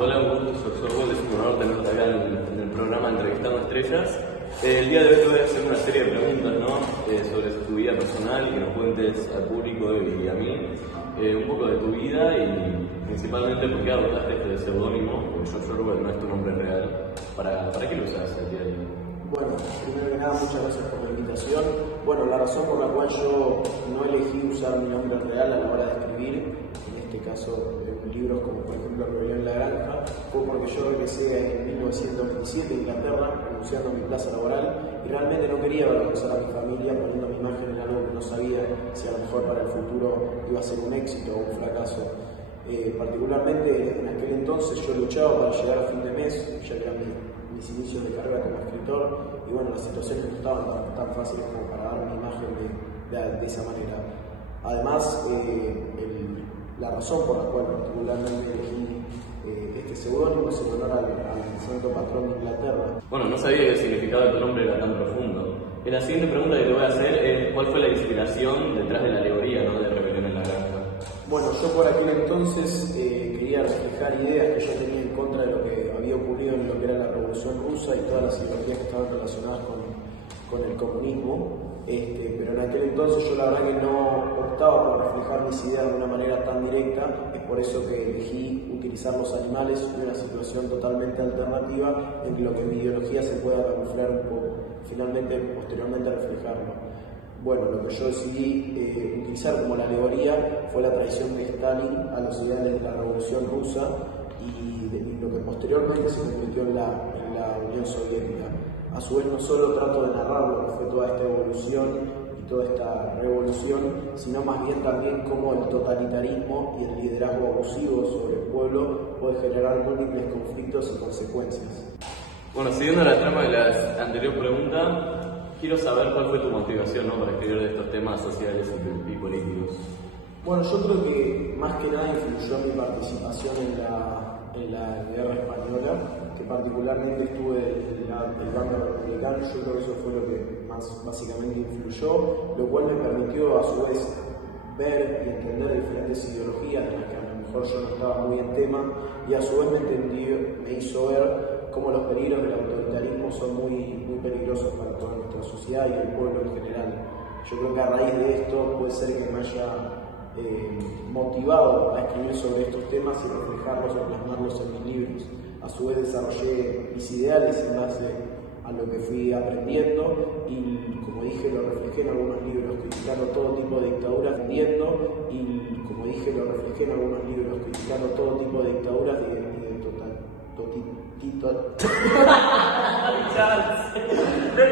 Hola, un gusto, soy Saúl, es un honor tenerte acá en el programa Entrevistando Estrellas. El día de hoy te voy a hacer una serie de preguntas, sobre tu vida personal y que nos cuentes al público y a mí un poco de tu vida y principalmente por qué adoptaste este seudónimo, porque George Orwell no es tu nombre real. ¿Para qué lo usas el día de hoy? Bueno, primero que nada, muchas gracias por la invitación. Bueno, la razón por la cual yo no elegí usar mi nombre real a la hora de escribir, en este caso en libros como por ejemplo Rebelión en la Granja, fue porque yo regresé en 1927 a Inglaterra, renunciando a mi plaza laboral, y realmente no quería avergonzar a mi familia poniendo mi imagen en algo que no sabía si a lo mejor para el futuro iba a ser un éxito o un fracaso. Particularmente en aquel entonces yo luchaba para llegar a fin de mes, ya que era mis inicios de carrera como escritor, y bueno, las situaciones no estaban tan fáciles como para dar mi imagen de esa manera. Además, la razón por la cual particularmente elegí este seudónimo es en honor al santo patrón de Inglaterra. Bueno, no sabía que el significado de tu nombre era tan profundo. Y la siguiente pregunta que te voy a hacer es ¿cuál fue la inspiración detrás de la alegoría de Rebelión en la Granja? Bueno, yo por aquel entonces quería reflejar ideas que yo tenía en contra de lo que había ocurrido en lo que era la Revolución Rusa y todas las ideologías que estaban relacionadas con el comunismo. Pero en aquel entonces yo la verdad que no optaba por reflejar mis ideas de una manera tan directa, es por eso que elegí utilizar los animales en una situación totalmente alternativa en lo que mi ideología se pueda camuflar un poco, finalmente posteriormente reflejarlo. Bueno, lo que yo decidí utilizar como la alegoría fue la traición de Stalin a los ideales de la Revolución Rusa y lo que posteriormente se convirtió en la Unión Soviética. A su vez no solo trato de narrar lo que fue toda esta evolución y toda esta revolución, sino más bien también cómo el totalitarismo y el liderazgo abusivo sobre el pueblo puede generar múltiples conflictos y consecuencias. Bueno, siguiendo la trama de la anterior pregunta, quiero saber cuál fue tu motivación para escribir de estos temas sociales y políticos. Bueno, yo creo que más que nada influyó mi participación en la guerra española, que particularmente estuve del bando republicano. Yo creo que eso fue lo que más básicamente influyó, lo cual me permitió a su vez ver y entender diferentes ideologías en las que a lo mejor yo no estaba muy en tema, y a su vez me hizo ver cómo los peligros del autoritarismo son muy peligrosos para toda nuestra sociedad y el pueblo en general. Yo creo que a raíz de esto puede ser que me haya motivado a escribir sobre estos temas y reflejarlos o plasmarlos en mis libros. A su vez desarrollé mis ideales en base a lo que fui aprendiendo y, como dije, lo reflejé en algunos libros criticando todo tipo de dictaduras,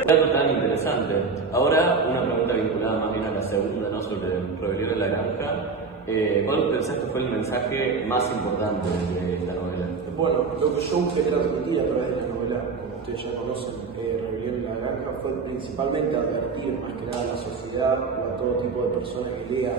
Dato tan interesante. Ahora, una pregunta vinculada más bien a la segunda, sobre Rebelión en la Granja. ¿Cuál pensás que fue el mensaje más importante de esta novela? Bueno, lo que yo busqué transmitir a través de la novela, como ustedes ya conocen, Rebelión en la Granja, fue principalmente advertir más que nada a la sociedad o a todo tipo de personas que lea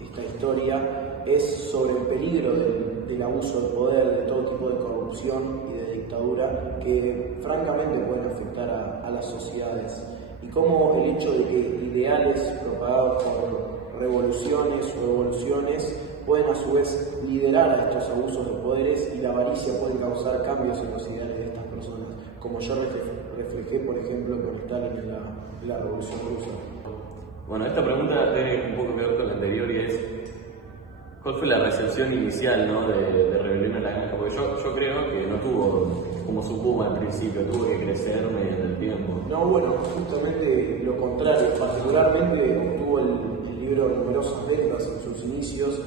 esta historia, es sobre el peligro del abuso del poder, de todo tipo de corrupción y de dictadura que francamente pueden afectar a las sociedades, y cómo el hecho de que ideales propagados por revoluciones o evoluciones pueden a su vez liderar a estos abusos de poderes, y la avaricia puede causar cambios en los ideales de estas personas, como yo reflejé por ejemplo con Stalin en la Revolución Rusa. Bueno, esta pregunta tiene un poco que ver con la anterior, y es ¿cuál fue la recepción inicial de Rebelión en la Granja? Porque yo creo que no tuvo como su boom al principio, tuvo que crecer mediante el tiempo. No, bueno, justamente lo contrario. Particularmente obtuvo el libro numerosas ventas en sus inicios.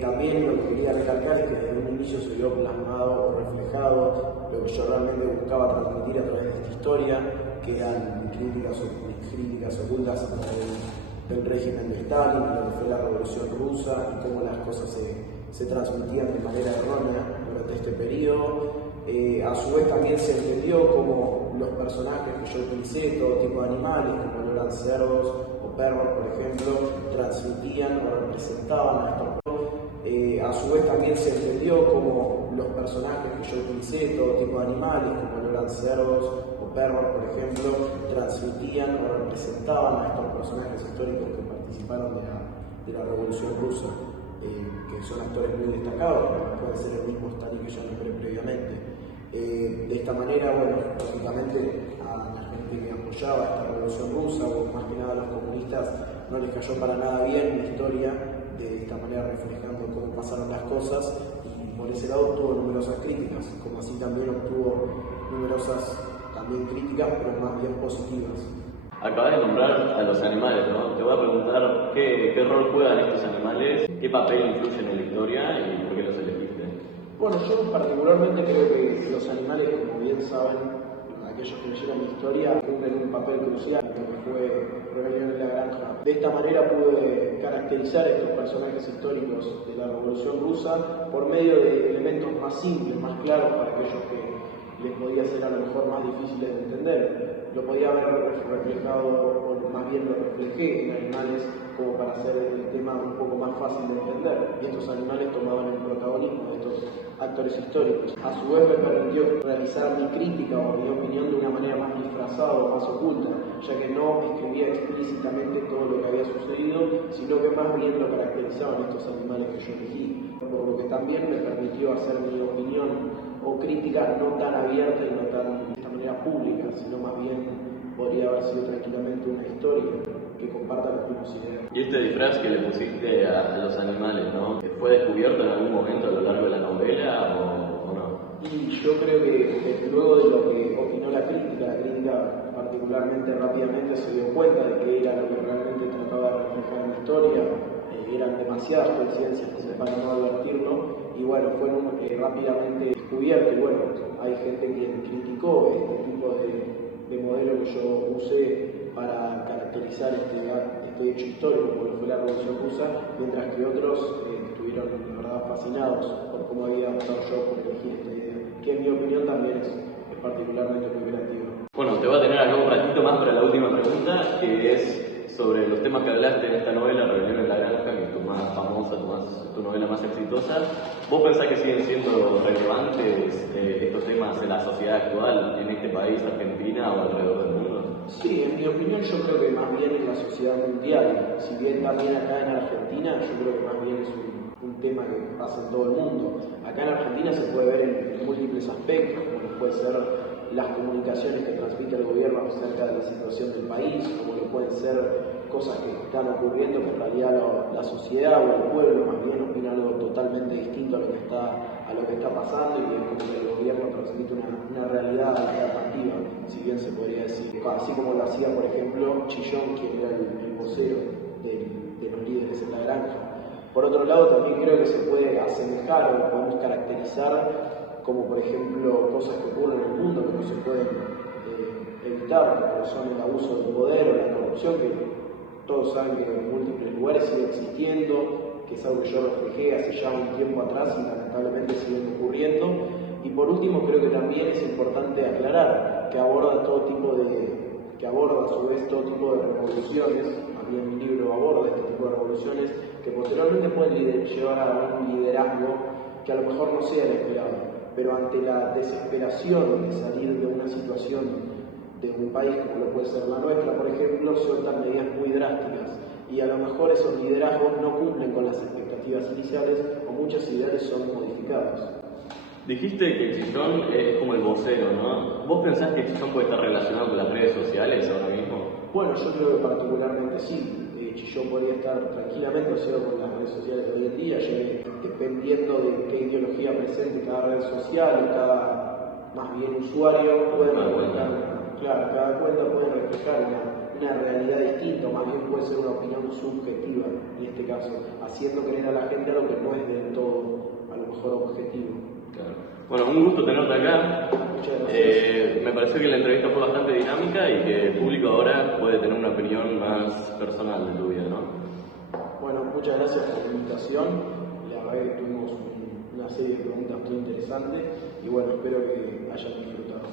También lo que quería recalcar es que desde un inicio se vio plasmado o reflejado lo que yo realmente buscaba transmitir a través de esta historia, que eran críticas ocultas a través del régimen de Stalin, lo que fue la Revolución Rusa y cómo las cosas se transmitían de manera errónea durante este periodo. A su vez también se entendió cómo los personajes que yo utilicé, todo tipo de animales, como lo eran cerdos o perros, por ejemplo, transmitían o representaban a estos pueblos. A su vez también se entendió cómo los personajes que yo utilicé, todo tipo de animales, como lo eran cerdos o perros, por ejemplo, transmitían o representaban a estos personajes históricos que participaron de la Revolución Rusa. que son actores muy destacados, como puede ser el mismo Stalin que yo nombré previamente. De esta manera, bueno, lógicamente a la gente que apoyaba esta revolución rusa, o más que nada a los comunistas, no les cayó para nada bien la historia, de esta manera reflejando cómo pasaron las cosas, y por ese lado obtuvo numerosas críticas, como así también obtuvo numerosas también críticas, pero más bien positivas. Acabas de nombrar a los animales, ¿no? Te voy a preguntar qué rol juegan estos animales, qué papel influyen en la historia y por qué los elegiste. Bueno, yo particularmente creo que los animales, como bien saben, aquellos que leyeron mi historia, cumplen un papel crucial en lo que fue Rebelión en la Granja. De esta manera pude caracterizar a estos personajes históricos de la Revolución Rusa por medio de elementos más simples, más claros para aquellos que les podía ser a lo mejor más difíciles de entender. Lo podía haber reflejado, o más bien lo reflejé en animales como para hacer el tema un poco más fácil de entender. Y estos animales tomaban el protagonismo de estos actores históricos. A su vez me permitió realizar mi crítica o mi opinión de una manera más disfrazada o más oculta, ya que no escribía explícitamente todo lo que había sucedido, sino que más bien lo caracterizaban estos animales que yo elegí, por lo que también me permitió hacer mi opinión o crítica no tan abierta y no tan de esta manera pública, sino más bien podría haber sido tranquilamente una historia que comparta los mismos ideas. Y este disfraz que le pusiste a los animales, ¿no? ¿Fue descubierto en algún momento a lo largo de la novela o no? Y yo creo que luego de lo que opinó la crítica particularmente rápidamente se dio cuenta de que era lo que realmente trataba de reflejar en la historia. Eran demasiadas coincidencias como para no advertirlo, y bueno, fueron rápidamente descubiertos. Y bueno, hay gente quien criticó este tipo de modelo que yo usé para caracterizar este hecho histórico, porque fue la Revolución Rusa, mientras que otros estuvieron, la verdad, fascinados por cómo había optado yo por elegir esta idea, que en mi opinión también es particularmente muy creativa. Bueno, te voy a tener acá un ratito más para la última pregunta, que es sobre los temas que hablaste en esta novela, Rebelión en la Granja, que es tu más famosa, tu novela más exitosa. ¿Vos pensás que siguen siendo relevantes estos temas en la sociedad actual, en este país, Argentina o alrededor del mundo? Sí, en mi opinión yo creo que más bien en la sociedad mundial. Si bien también acá en Argentina, yo creo que más bien es un tema que pasa en todo el mundo. Acá en Argentina se puede ver en múltiples aspectos, como puede ser las comunicaciones que transmite el gobierno acerca de la situación del país, como lo pueden ser cosas que están ocurriendo que en realidad la sociedad o el pueblo más bien opina algo totalmente distinto a lo que está pasando, y es como que el gobierno transmite una realidad alternativa, si bien se podría decir, así como lo hacía por ejemplo Chillón, quien era el vocero de los líderes en la granja. Por otro lado, también creo que se puede asemejar o podemos caracterizar como por ejemplo cosas que ocurren en el mundo que no se pueden evitar, como son el abuso del poder o la corrupción, que todos saben que en múltiples lugares sigue existiendo, que es algo que yo reflejé hace ya un tiempo atrás y lamentablemente siguen ocurriendo. Y por último, creo que también es importante aclarar que aborda a su vez todo tipo de revoluciones. También mi libro aborda este tipo de revoluciones que posteriormente pueden llevar a un liderazgo que a lo mejor no sea el esperado, pero ante la desesperación de salir de una situación de un país como lo puede ser la nuestra, por ejemplo, sueltan medidas muy drásticas, y a lo mejor esos liderazgos no cumplen con las expectativas iniciales o muchas ideales son modificadas. Dijiste que Chillón es como el vocero, ¿no? ¿Vos pensás que Chillón puede estar relacionado con las redes sociales ahora mismo? Bueno, yo creo que particularmente sí. Chillón podría estar tranquilamente asociado con las redes sociales de hoy en día, ya que dependiendo de qué ideología presente cada red social, cada más bien usuario, puede reflejar. Claro, cada cuenta puede reflejar una realidad distinta, o más bien puede ser una opinión subjetiva, en este caso, haciendo creer a la gente algo que no es del todo, a lo mejor, objetivo. Claro. Bueno, un gusto tenerte acá. Muchas gracias. Me pareció que la entrevista fue bastante dinámica y que el público ahora puede tener una opinión más personal de tu vida, ¿no? Bueno, muchas gracias por la invitación. La verdad que tuvimos una serie de preguntas muy interesantes y bueno, espero que hayan disfrutado.